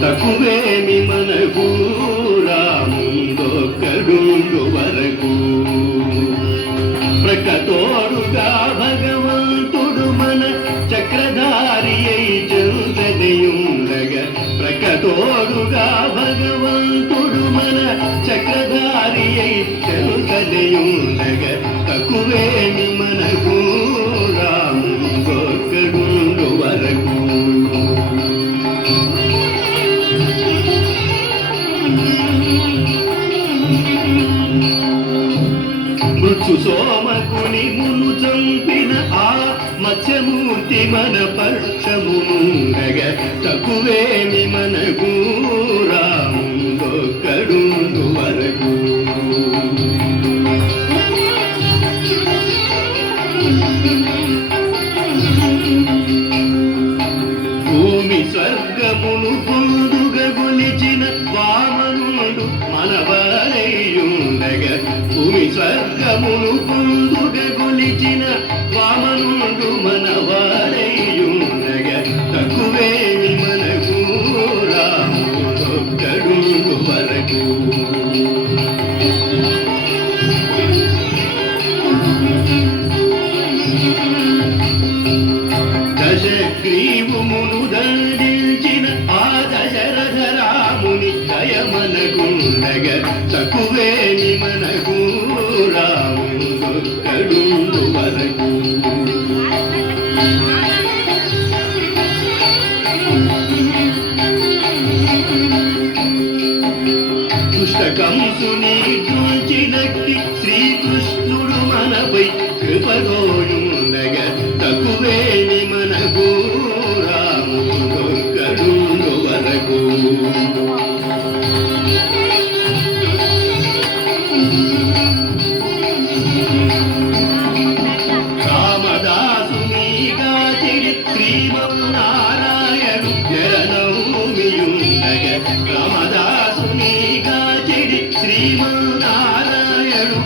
తక్కువేమి మనకు రాముందొక్కడుండు వరకు ప్రకతోడుగా భగవంతుడు మన చక్రధారి అయి చెంతదయుండగా ప్రకతోడుగా భగవంతుడు మన చక్రధారి అయి చెంతదయుండగా తక్కువేమి మనకు రాముందొక్కడుండు వరకు మృత్యు సోమకుని మును చంపిన ఆ మత్స్యమూర్తి మన పక్షముండగ తక్కువేమి మనకు రాముందొక్కడుండు వరకు భూమి స్వర్గమును పొందుగ గొలిచిన వామనుడు మనవారయ్యుండగ భూమి స్వర్గమును పొందుగ గొలిచిన వామనుడు మనవారయ్యుండగ తక్కువేమి మనకు రాముడొక్కడుండు వరకు దశగ్రీవుమును దండించిన ఆ దశరథ రాముని దయమనగుండగ తక్కువేమి మనకు రాముడొక్కడుండు వరకు దుష్టకంసుని దూచినట్టి శ్రీకృష్ణుడు మనపై కృపగోయుండగ తక్కువేమి మనకు రాముడొక్కడుండు వరకు రామదాసునిగా చెడి శ్రీమన్నారాయణు జరనౌమియుండగ రామదాసునిగా చెడి శ్రీమన్నారాయణు